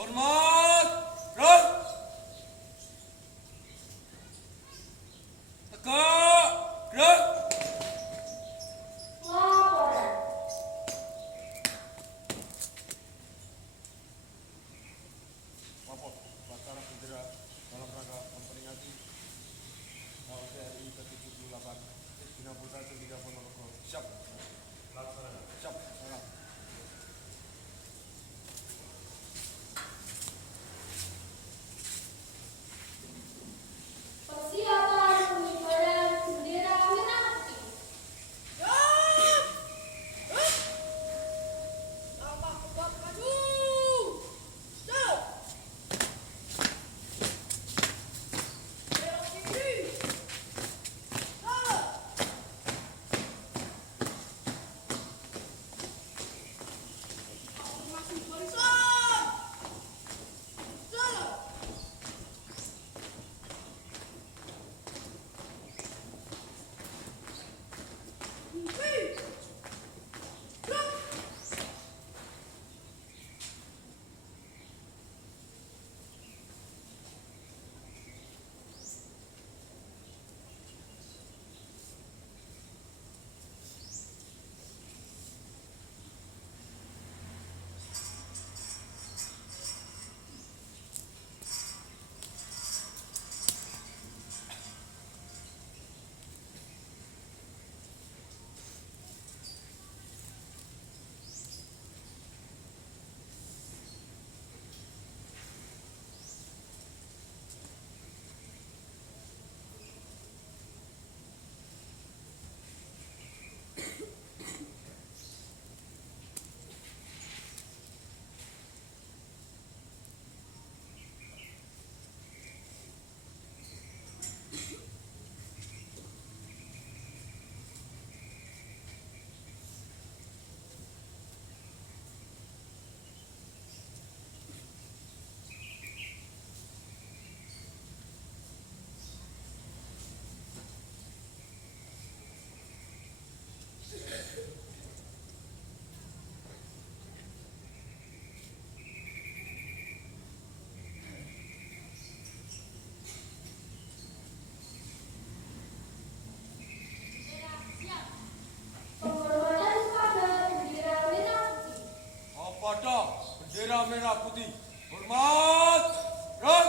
Hormat, gerak, tegak, gerak. Laporan. Lapor, upacara bendera dalam rangka memperingati HUT RI ke-78 Bina Putra Cendika Ponorogo. Siap. Laksana. Siap. Laksana. Persiapan pengibaran bendera merah putih. Langkah tepat maju. Stop. Belok kiri. Stop. Afirmasi barisan. Stop. Mimpi. Stop. Penghormatan kepada bendera merah putih. Kepada bendera merah putih. Hormat, gerak.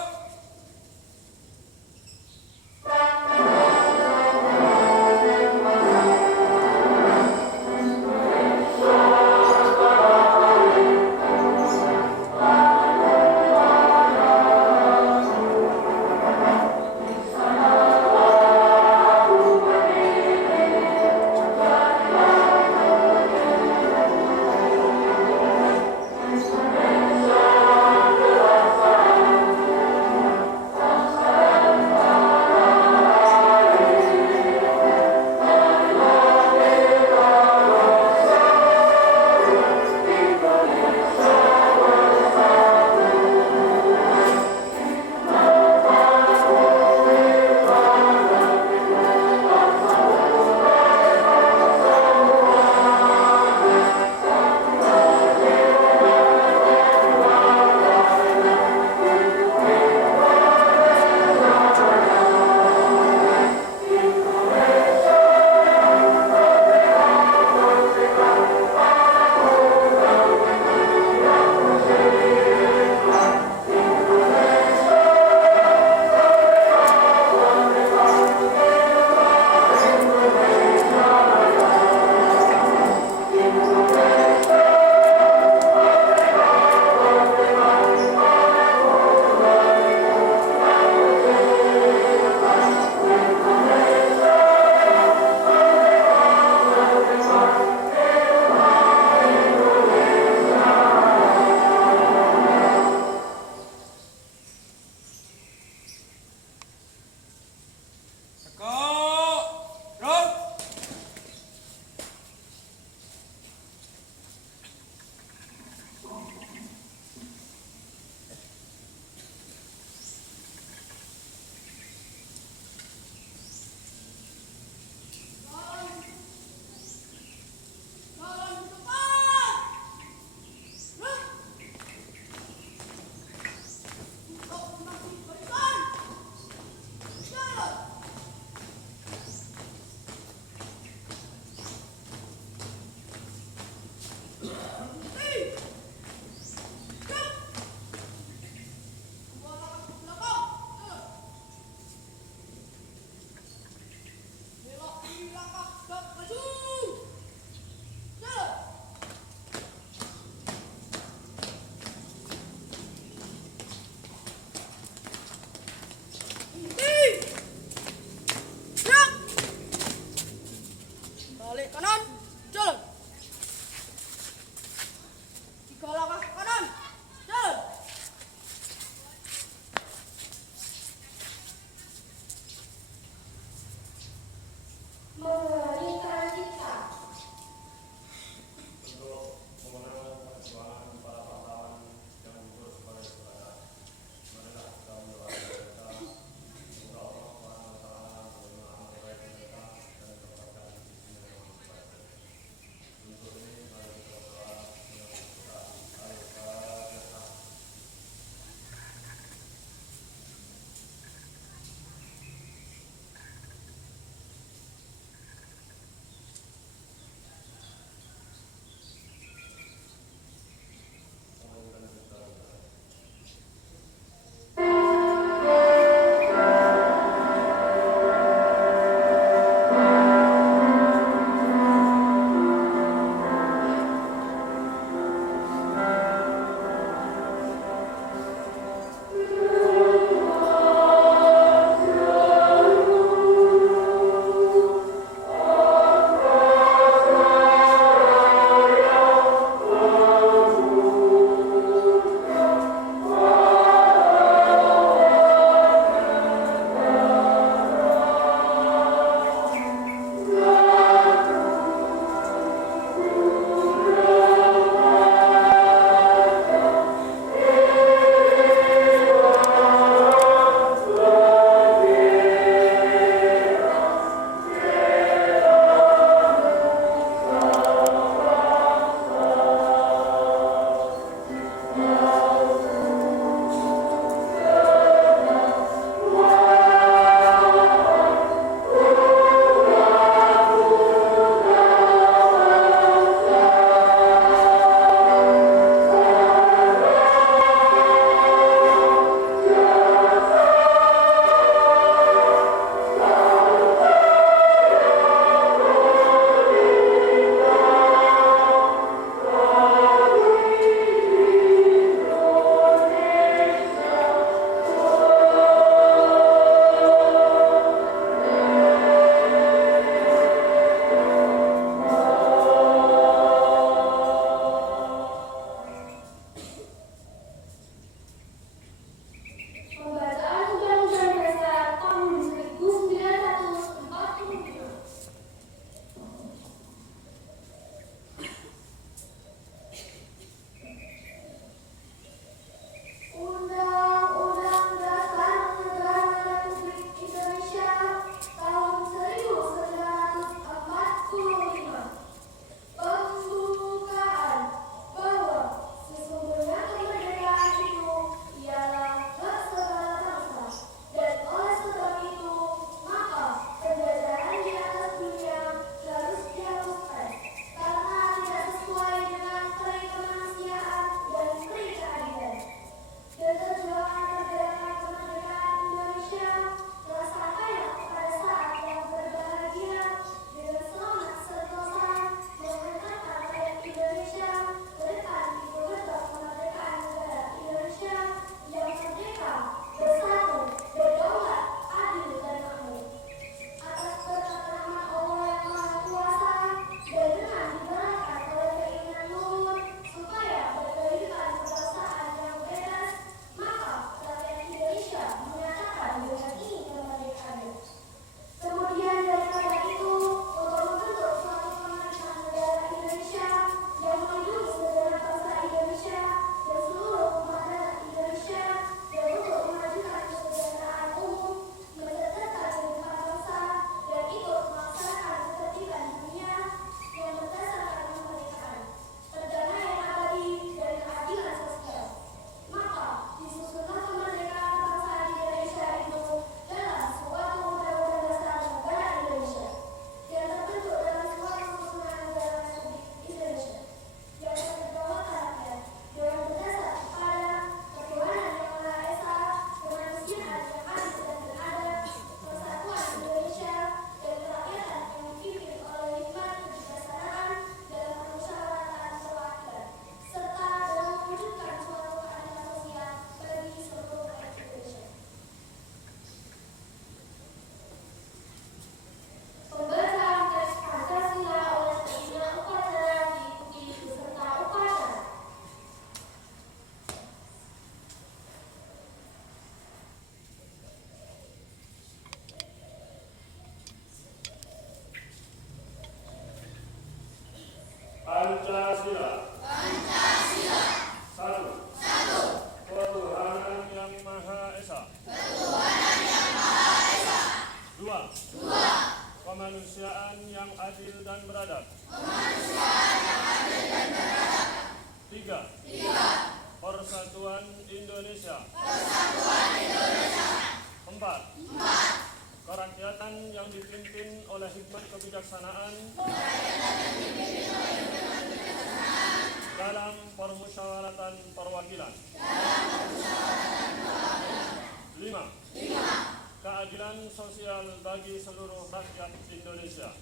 kemanusiaan yang adil dan beradab. 3. Persatuan Indonesia. 4. Kerakyatan yang dipimpin oleh hikmat kebijaksanaan dalam permusyawaratan perwakilan. 5. Keadilan sosial bagi seluruh rakyat Indonesia.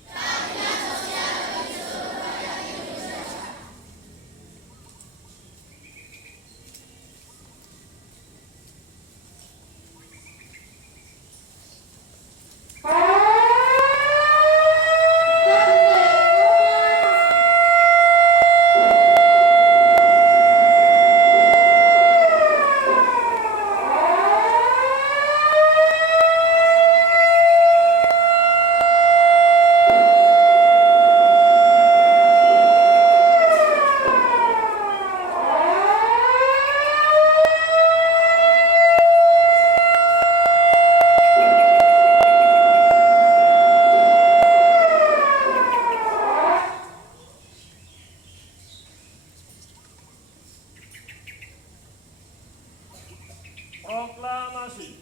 Proklamasi.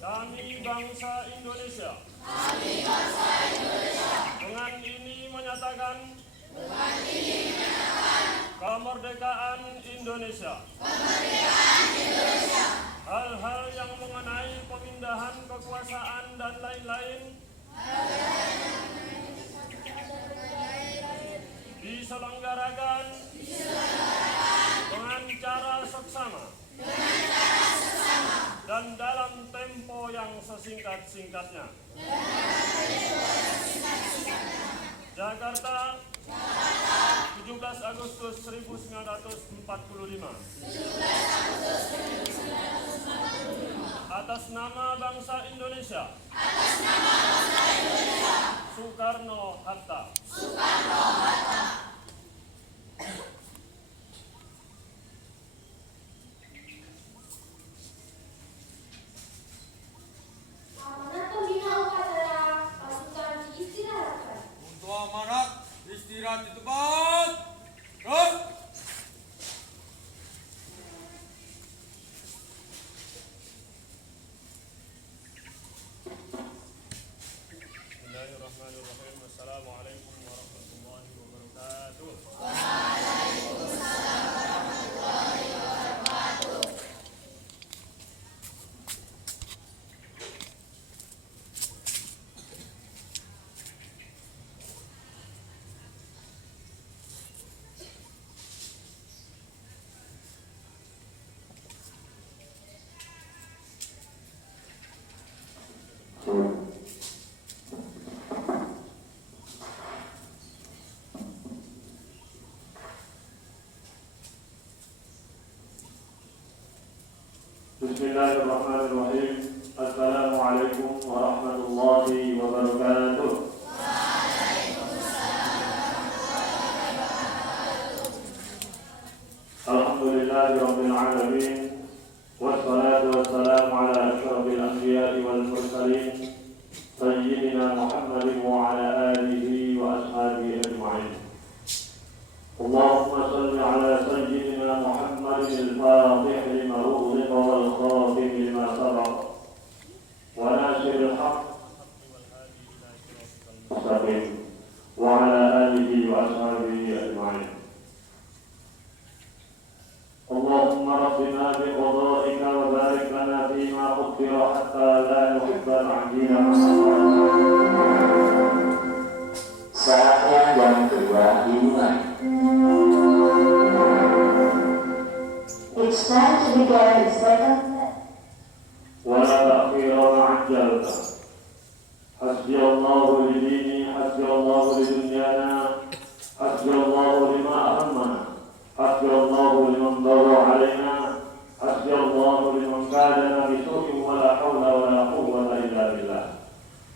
Kami bangsa Indonesia. Dengan ini menyatakan kemerdekaan Indonesia. Hal-hal yang mengenai pemindahan kekuasaan dan lain-lain diselenggarakan dengan cara seksama dan dalam tempo yang sesingkat-singkatnya. Jakarta, 17 Agustus 1945. Atas nama bangsa Indonesia. Soekarno-Hatta. Amanat pembina upacara pasukan diistirahatkan. Untuk amanat istirahat di tempat. Terus. Bismillahirrahmanirrahim. Assalamualaikum warahmatullahi wabarakatuh. Bismillahirrahmanirrahim. Assalamualaikum warahmatullahi wabarakatuh. Alhamdulillahirabbil alamin. Wassalatu wassalamu ala asyrafil anbiya'i wal mursalin sayyidina Muhammadin wa ala alihi wa ashabihi ajma'in. Allahumma salli ala sayyidina Muhammadin al-fatih lima ughliqa wal khatim lima sabaq wa nasiril haqq mustaqim wa ala alihi wa ashabihi ajma'in. اللهم ربنا بقضائك وبارك لنا فيما قدر حتى لا نحب العجين. Saatnya yang kedua dimulai. It's time to begin the second set. ولا تأخير ما عجلت. حسبي الله لديني، حسبي الله لدنيانا، حسبي الله لما أهمنا، حسبي الله لمن ضر علينا، حسبي الله لمن كادنا بسوء ولا حول ولا قوة إلا بالله.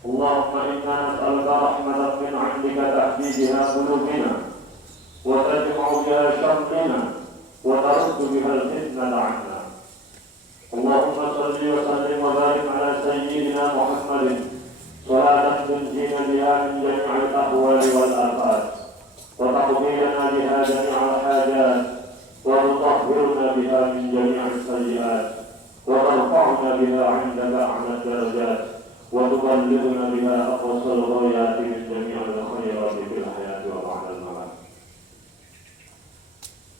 اللهم إنا نسألك رحمة من عندك تهدي بها قلوبنا وتجمع بها شملنا وترد بها الفتنة عنا. بها من جميع السيئات وترفعنا بها عندك أعلى الدرجات وتبلغنا بها أقصى الغايات من جميع الخيرات في الحياة وبعد الممات.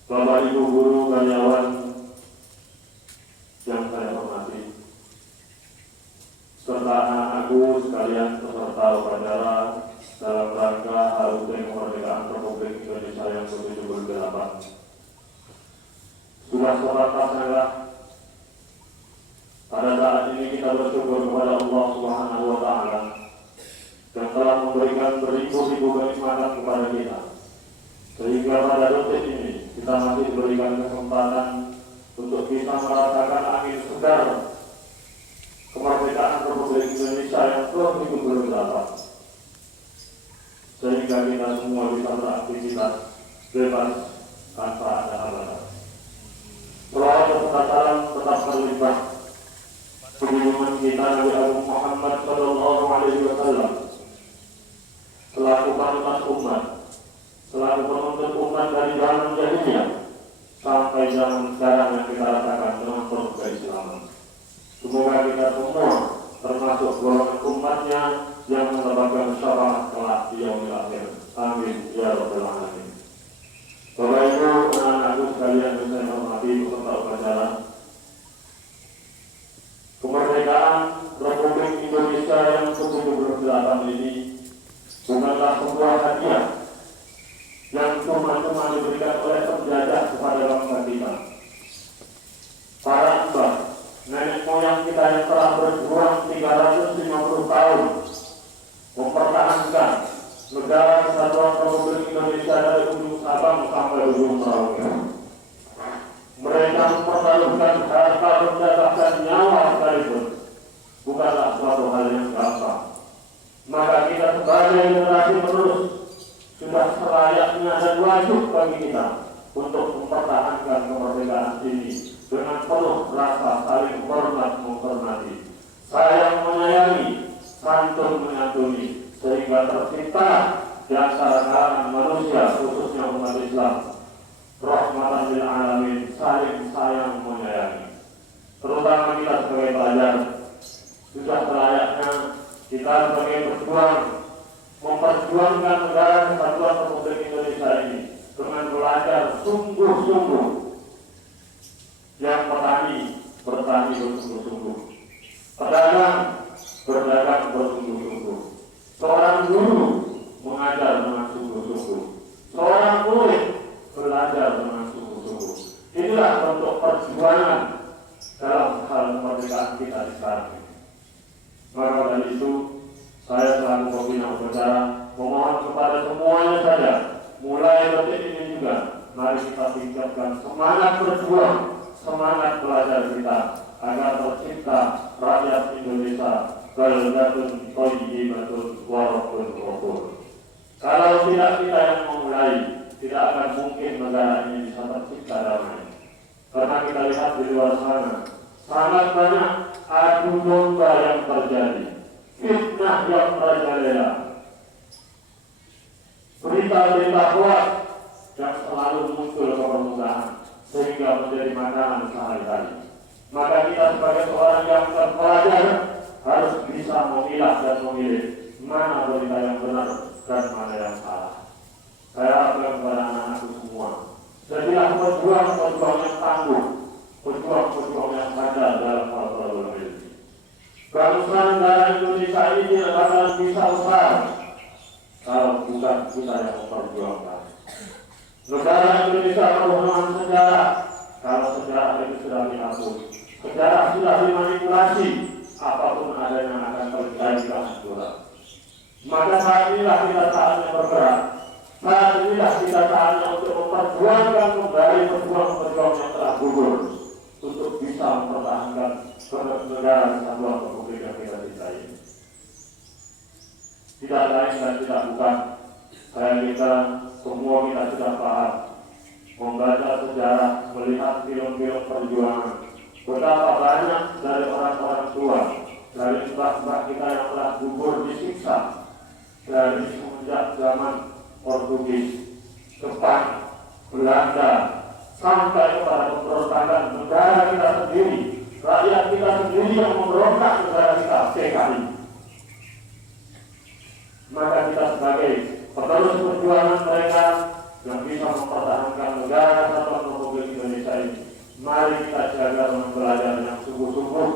Bapak Ibu guru karyawan yang saya hormati, serta anak-anakku sekalian peserta upacara dalam rangka HUT Kemerdekaan Republik Indonesia yang ke-78. Sudah sepantasnya pada saat ini kita bersyukur kepada Allah Subhanahu wa Ta'ala yang telah memberikan beribu-ribu kenikmatan kepada kita, sehingga pada detik ini kita masih diberikan kesempatan untuk bisa merasakan angin segar kemerdekaan Republik Indonesia yang ke-78, sehingga kita semua bisa beraktivitas bebas tanpa ada halangan. Selawat serta salam tetap terlibat junjungan kita Nabi Agung Muhammad Sallallahu Alaihi Wasallam selaku panutan umat, selaku penuntut umat dari zaman jahiliyah sampai zaman sekarang yang kita rasakan dengan penuh keislaman. Semoga kita semua termasuk golongan umatnya yang mendapatkan syafaat kelak di yaumil akhir. Amin ya rabbal alamin. Bapak Ibu, anak-anakku sekalian yang saya hormati peserta upacara, kemerdekaan Republik Indonesia yang ke-78 ini bukanlah sebuah hadiah yang cuma-cuma diberikan oleh penjajah kepada bangsa kita. Para mbah, nenek moyang kita yang telah berjuang 350 tahun mempertahankan negara kesatuan Republik Indonesia dari ujung Sabang sampai ujung Merauke. Mereka mempertaruhkan harta benda dan nyawa sekalipun bukanlah suatu hal yang gampang. Maka kita sebagai generasi penerus sudah selayaknya dan wajib bagi kita untuk mempertahankan kemerdekaan ini dengan penuh rasa saling hormat menghormati, sayang menyayangi, santun menyantuni, sehingga tercipta di antara kalangan manusia khususnya umat Islam rahmatan lil alamin, saling sayang menyayangi. Terutama kita sebagai pelajar sudah selayaknya kita sebagai pejuang memperjuangkan negara kesatuan Republik Indonesia ini dengan belajar sungguh-sungguh. Yang petani bertani bersungguh-sungguh, pedagang berdagang bersungguh-sungguh, seorang guru mengajar dengan sungguh-sungguh, seorang murid belajar dengan sungguh-sungguh. Inilah bentuk perjuangan dalam hal kemerdekaan kita di sekarang ini. Maka dari itu, saya selaku pembina upacara memohon kepada semuanya saja, mulai detik ini juga, mari kita tingkatkan semangat berjuang, semangat belajar kita, agar tercipta rakyat Indonesia baldatun thayyibatun wa rabbun ghafur. Kalau tidak kita yang memulai, tidak akan mungkin negara ini bisa tercipta damai. Karena kita lihat di luar sana, sangat banyak adu domba yang terjadi, fitnah yang merajalela, berita-berita hoax yang selalu muncul ke permukaan sehingga menjadi makanan sehari-hari. Maka kita sebagai seorang yang terpelajar harus bisa memilah dan memilih mana berita yang benar dan mana yang salah. Saya harapkan kepada anak-anakku semua, jadilah pejuang-pejuang yang tangguh, pejuang-pejuang yang sadar dalam hal thalabul ilmi. Bangsa negara Indonesia ini tidak akan bisa besar kalau bukan kita yang memperjuangkan. Negara Indonesia perlu dengan sejarah. Kalau sejarah itu sudah dihapus, sejarah sudah dimanipulasi, apapun adanya akan terjadi kehancuran. Maka saat inilah kita saatnya bergerak. Saat inilah kita saatnya untuk memperjuangkan kembali pejuang-pejuang yang telah gugur untuk bisa mempertahankan negara kesatuan Republik yang kita cintai ini. Tidak lain dan tidak bukan, kita semua kita sudah paham, membaca sejarah, melihat film-film perjuangan, betapa banyak dari orang-orang tua, dari mbah-mbah kita yang telah gugur disiksa dari semenjak zaman Portugis, Jepang, Belanda, sampai kepada pemberontak merupakan negara kita sendiri, rakyat kita sendiri yang memberontak negara kita, PKI. Maka kita sebagai penerus perjuangan mereka yang bisa mempertahankan negara kesatuan Republik Indonesia ini, mari kita jaga dengan belajar yang sungguh-sungguh.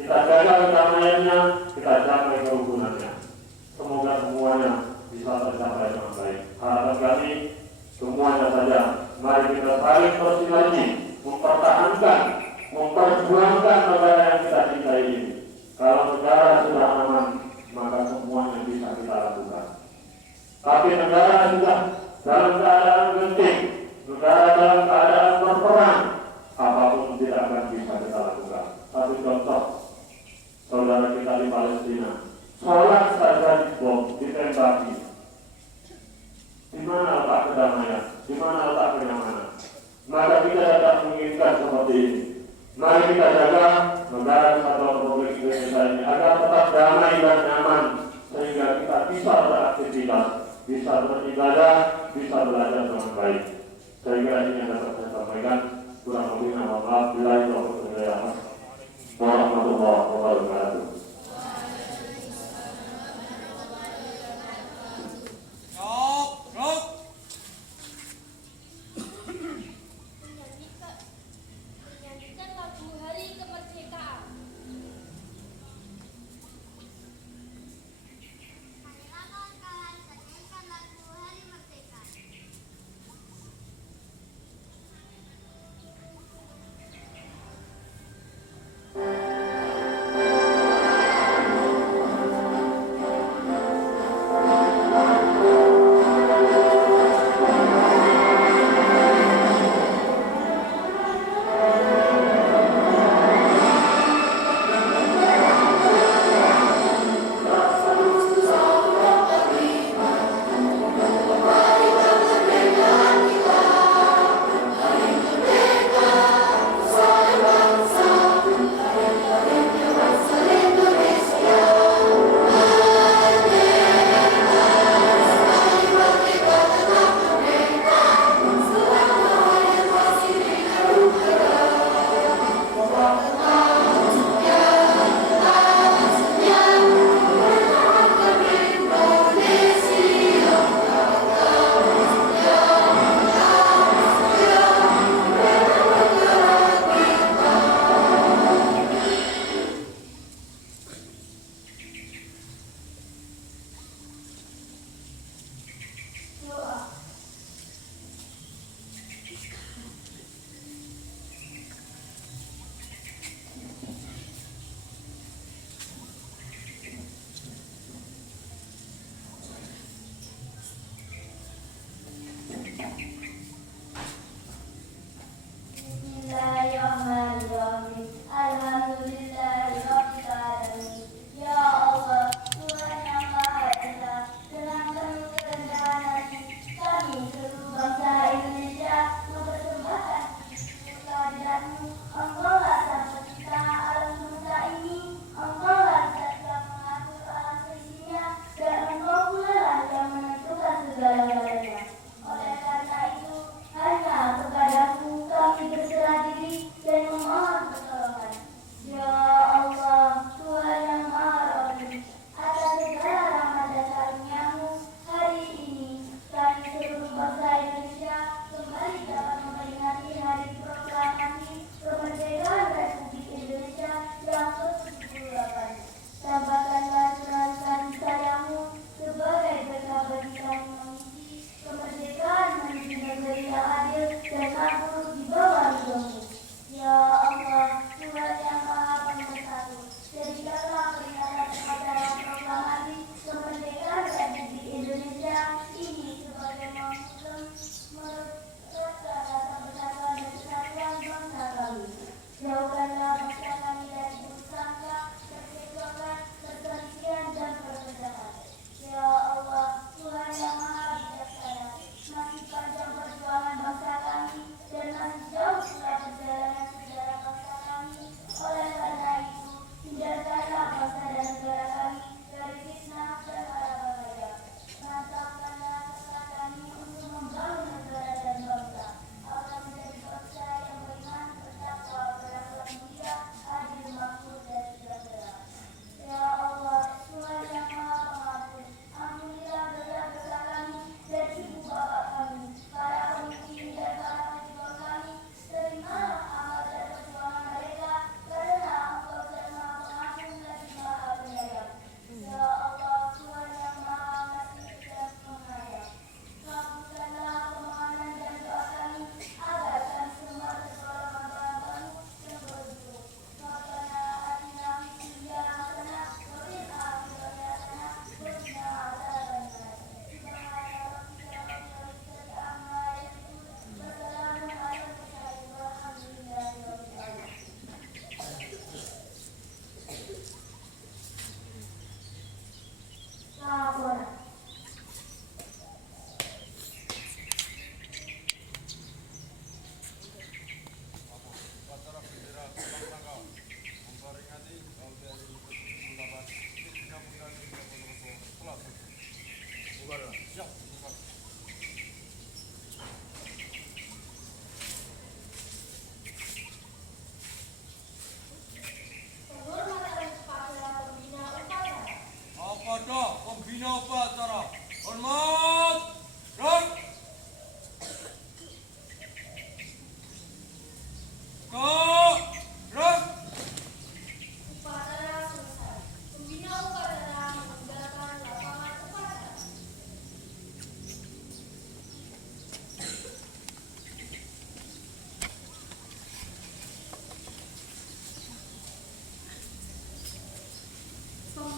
Kita jaga kedamaiannya, kita jaga kerukunannya. Semoga semuanya bisa tercapai dengan baik. Harapan kami semuanya saja, mari kita saling bersinergi, mempertahankan, memperjuangkan negara yang kita cintai ini. Kalau negara sudah aman, maka semuanya bisa kita lakukan. Tapi negara sudah dalam keadaan genting, negara dalam keadaan berperang, apapun tidak akan bisa kita lakukan. Satu contoh, saudara kita di Palestina, sholat saja dibom, ditembaki. Di mana letak kedamaian? Di mana letak kenyamanan? Maka kita tidak menginginkan seperti ini. Mari kita jaga negara kesatuan Republik Indonesia ini agar tetap damai dan nyaman, sehingga kita bisa beraktivitas, bisa beribadah, bisa belajar dengan baik. Saya kira ini yang dapat saya sampaikan. Kurang lebih mohon maaf. Bila itu warahmatullahi wabarakatuh. Menyanyikan lagu Hari Kemerdekaan. Marilah kawan-kawan nyanyikan lagu Hari Merdeka.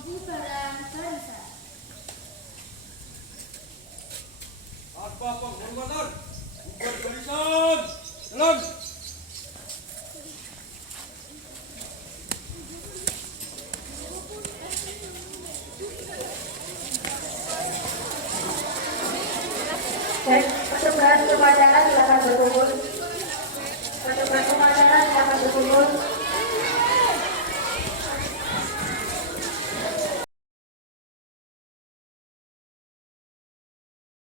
pembubaran barisan. Tanpa penghormatan, bubar barisan. Jalan. Dan persembahan upacara silakan berkumpul.